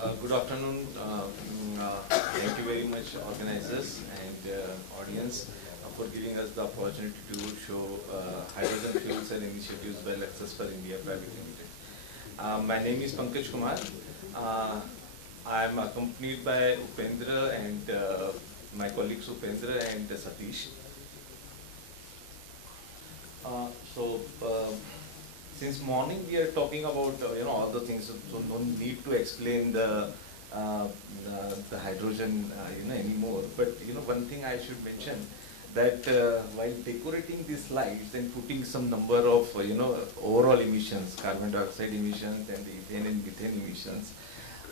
Good afternoon. Thank you very much, organizers and audience, for giving us the opportunity to show hydrogen fuel cell initiatives by Luxusfur Ltd. My name is Kumar. I am accompanied by Upendra and my colleagues Upendra and Satish. Since morning we are talking about all the things, so no need to explain the hydrogen anymore. But one thing I should mention that while decorating these slides and putting some number of overall emissions, carbon dioxide emissions and the ethane and methane emissions.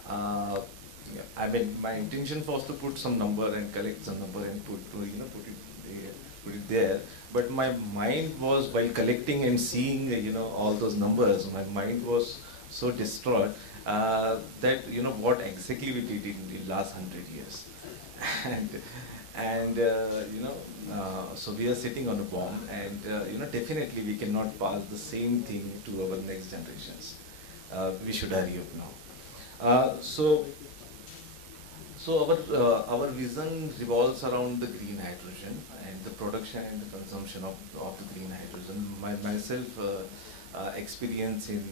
I mean, my intention was to put some number and collect some number and put it there. But my mind was, while collecting and seeing all those numbers, my mind was so distraught that what exactly we did in the last 100 years. So we are sitting on a bomb, and definitely we cannot pass the same thing to our next generations. We should hurry up now. So our vision revolves around the green hydrogen and the production and the consumption of the green hydrogen. Myself experience in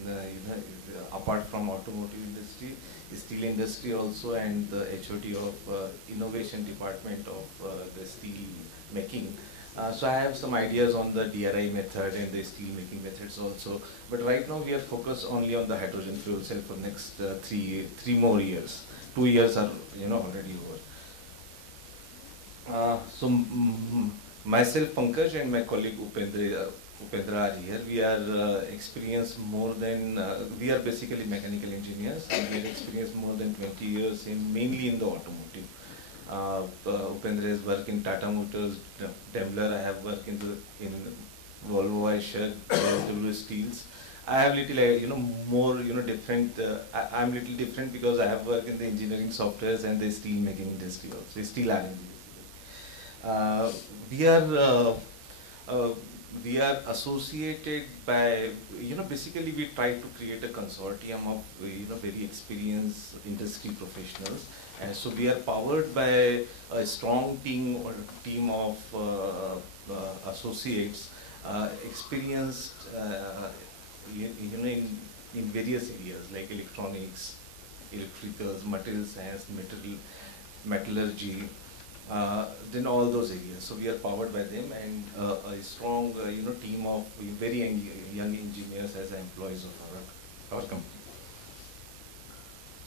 apart from automotive industry, steel industry also, and the HOD of innovation department of the steel making. So I have some ideas on the DRI method and the steel making methods also. But right now we are focused only on the hydrogen fuel cell for next three more years. 2 years are already over. Myself, Pankaj, and my colleague Upendra are here. We are experienced more than, we are basically mechanical engineers, and we have experienced more than 20 years mainly in the automotive. Upendra has worked in Tata Motors, Daimler. I have worked in Volvo, Eicher, JSW Steels. I have little, more, different. I'm little different because I have worked in the engineering softwares and the steel making industry also, steel R&D. We are associated by, basically we try to create a consortium of, very experienced industry professionals. And so we are powered by a strong team of associates, experienced, in various areas like electronics, electricals, material science, metallurgy, then all those areas. So we are powered by them, and a strong team of very young engineers as employees of our company.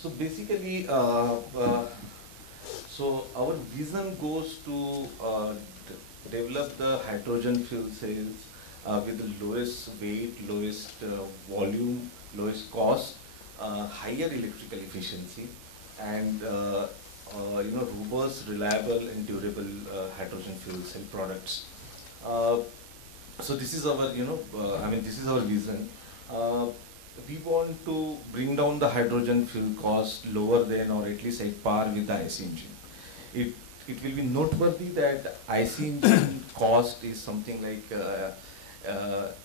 So basically, so our vision goes to develop the hydrogen fuel cells with the lowest weight, lowest volume, lowest cost, higher electrical efficiency, and robust, reliable, and durable hydrogen fuel cell products. So this is our, this is our vision. We want to bring down the hydrogen fuel cost lower than, or at least at par with the IC engine. It will be noteworthy that IC engine cost is something like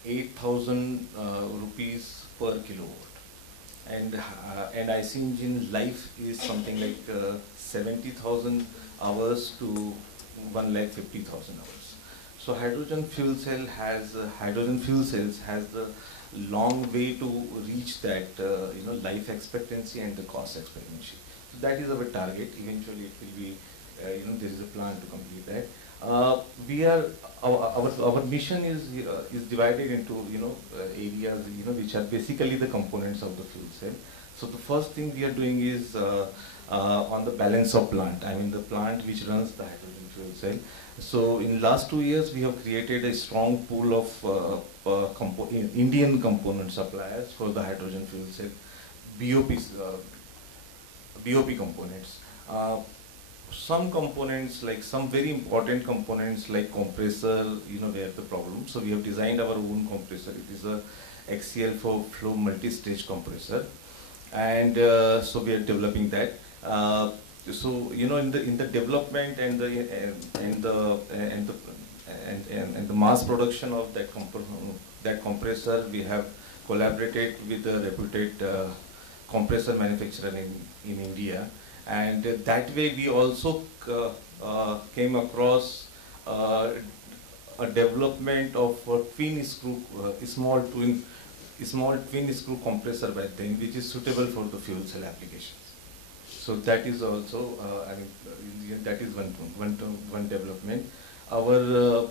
8,000 rupees per kilowatt, and IC engine life is something like 70,000 hours to 1,50,000 hours. So hydrogen fuel cells has the long way to reach that life expectancy and the cost expectancy. So that is our target. Eventually, it will be there is a plan to complete that. Our mission is divided into areas which are basically the components of the fuel cell. So the first thing we are doing is on the balance of plant. I mean the plant which runs the hydrogen fuel cell. So in last 2 years we have created a strong pool of Indian component suppliers for the hydrogen fuel cell, BOP components. Some components, like some very important components like compressor, we have the problem. So we have designed our own compressor. It is a axial flow multi-stage compressor, and so we are developing that. So in the development and the mass production of that compressor, we have collaborated with a reputed compressor manufacturer in India, and that way we also came across a development of a small twin screw compressor by then, which is suitable for the fuel cell applications. So that is also, that is one development. Our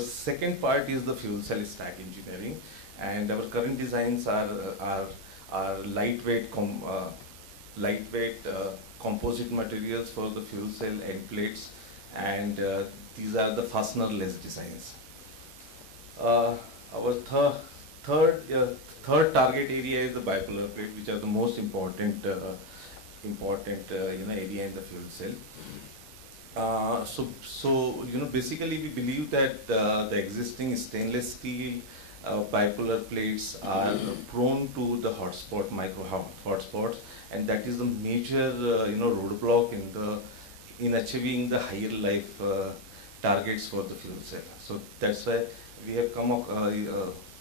second part is the fuel cell stack engineering, and our current designs are lightweight composite materials for the fuel cell end plates, and these are the fastener-less designs. Our third target area is the bipolar plate, which are the most important area in the fuel cell. So basically we believe that the existing stainless steel bipolar plates are prone to the hotspot, hotspots, and that is the major roadblock in achieving the higher life targets for the fuel cell. So that's why we have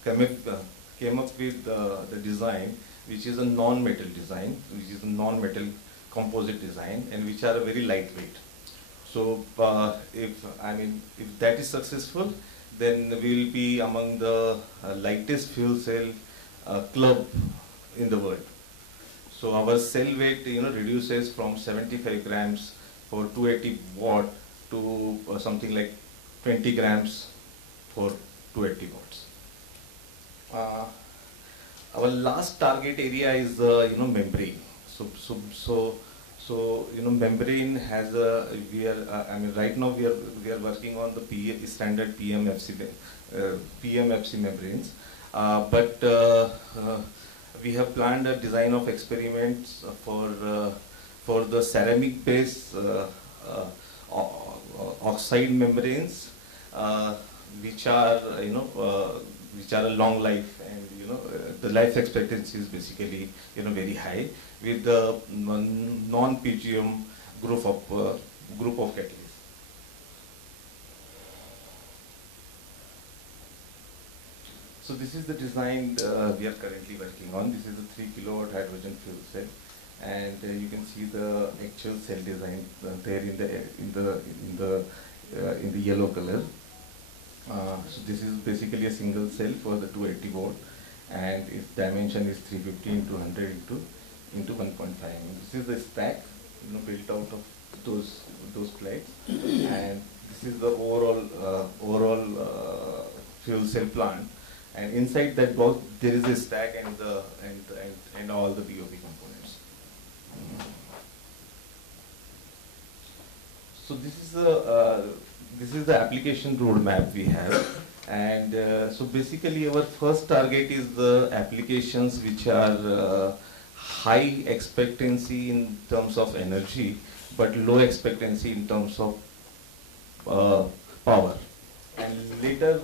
came up with the design, which is a non-metal design, which is a non-metal composite design, and which are very lightweight. So if that is successful, then we will be among the lightest fuel cell club in the world. So our cell weight reduces from 75 grams for 280 watt to something like 20 grams for 280 watts. Our last target area is membrane. So membrane has a right now we are working on the standard PMFC membranes, but we have planned a design of experiments for the ceramic based oxide membranes, which are a long life, and the life expectancy is basically very high, with the non-PGM group of catalysts. So this is the design we are currently working on. This is a 3 kilowatt hydrogen fuel cell, and you can see the actual cell design there in the yellow color. So this is basically a single cell for the 280 watt, and its dimension is 350 into 100 into 1.5. This is the stack built out of those plates, and this is the overall fuel cell plant. And inside that box there is a stack and all the BOP components. So this is the application roadmap we have, and so basically our first target is the applications which are high expectancy in terms of energy, but low expectancy in terms of power. And later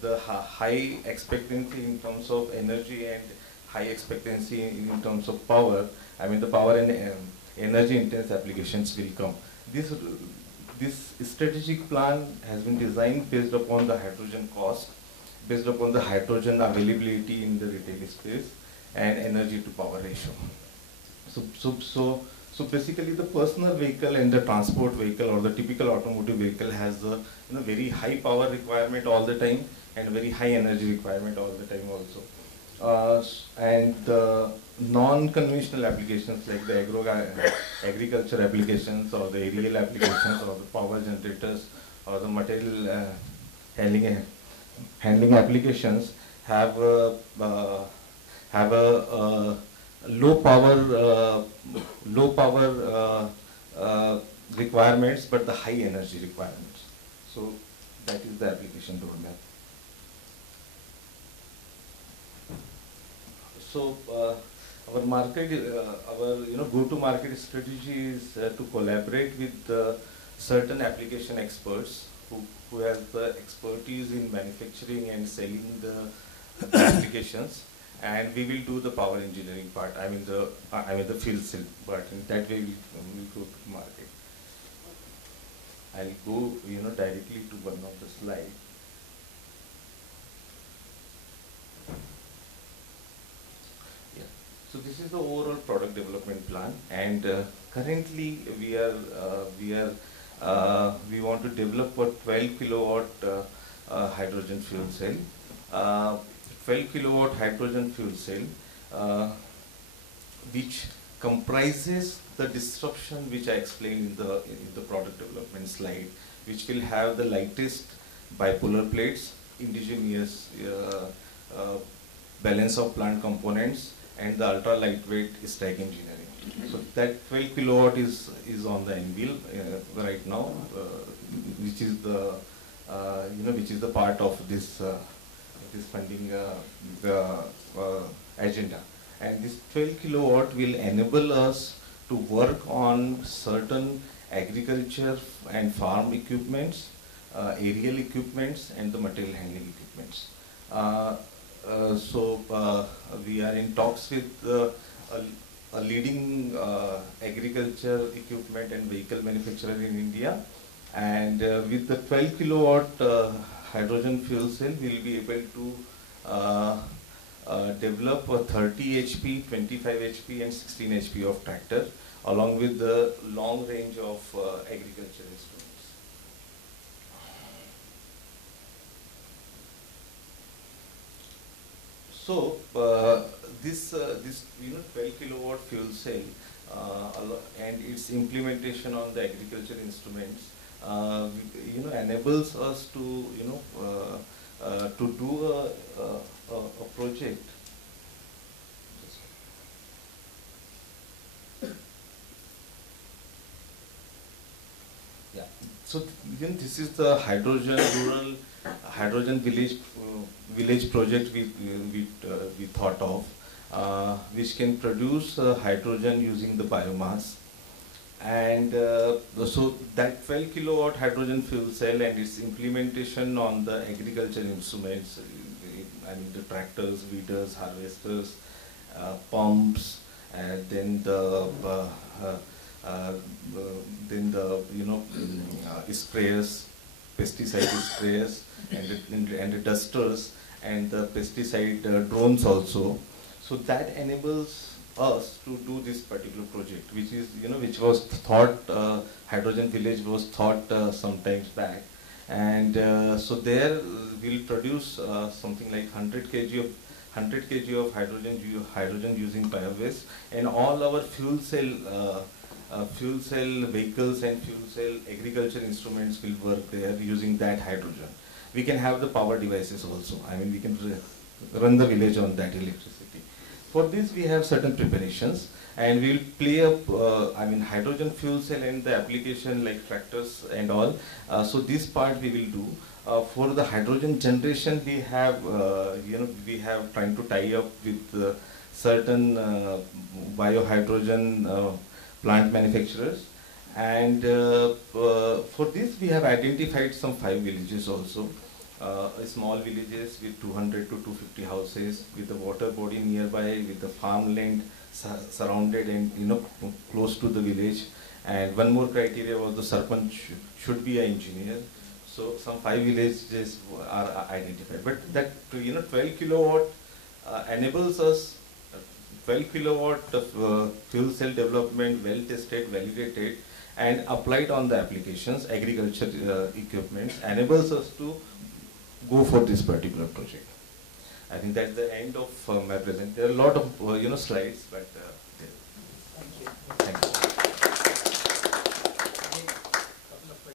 the high expectancy in terms of energy and high expectancy in terms of power, the power and energy intense applications will come. This strategic plan has been designed based upon the hydrogen cost, based upon the hydrogen availability in the retail space, and energy to power ratio. So basically the personal vehicle and the transport vehicle or the typical automotive vehicle has a very high power requirement all the time and very high energy requirement all the time also. And the non-conventional applications like the agriculture applications or the aerial applications or the power generators or the material handling applications have a low power requirements, but the high energy requirements. So that is the application roadmap. So our go-to-market strategy is to collaborate with certain application experts who have the expertise in manufacturing and selling the applications, and we will do the power engineering part. The field cell part, and that way we go to market. I'll go directly to one of the slides. So this is the overall product development plan, and currently we want to develop a 12 kilowatt hydrogen fuel cell. 12 kilowatt hydrogen fuel cell, which comprises the disruption which I explained in the product development slide, which will have the lightest bipolar plates, indigenous balance of plant components, and the ultra lightweight stack engineering. So that 12 kilowatt is on the anvil right now, which is the which is the part of this this funding agenda. And this 12 kilowatt will enable us to work on certain agriculture and farm equipments, aerial equipments, and the material handling equipments. We are in talks with a leading agriculture equipment and vehicle manufacturer in India, and with the 12 kilowatt hydrogen fuel cell, we will be able to develop a 30 HP, 25 HP, and 16 HP of tractor, along with the long range of agriculture instruments. So this 12 kilowatt fuel cell and its implementation on the agriculture instruments enables us to do a project. Yeah. So this is the hydrogen village project we thought of, which can produce hydrogen using the biomass. And so that 12 kilowatt hydrogen fuel cell and its implementation on the agriculture instruments, I mean the tractors, weeders, harvesters, pumps, and then the sprayers, pesticide sprayers, and the dusters, and the pesticide drones also. So that enables us to do this particular project, which is which was thought, hydrogen village was thought some times back, and so there we'll produce something like 100 kg of hydrogen using biowaste, and all our fuel cell vehicles and fuel cell agriculture instruments will work there using that hydrogen. We can have the power devices also. I mean, we can run the village on that electricity. For this, we have certain preparations, and we will play up, hydrogen fuel cell and the application like tractors and all. So this part we will do. For the hydrogen generation, we have, trying to tie up with certain biohydrogen plant manufacturers. And for this, we have identified some 5 villages also. Small villages with 200 to 250 houses, with the water body nearby, with the farmland surrounded and close to the village. And one more criteria was the sarpanch should be an engineer. So some 5 villages are identified. But that 12 kilowatt enables us 12 kilowatt of fuel cell development, well tested, validated, and applied on the applications, agriculture equipment, enables us to go for this particular project. I think that's the end of my presentation. There are a lot of slides, but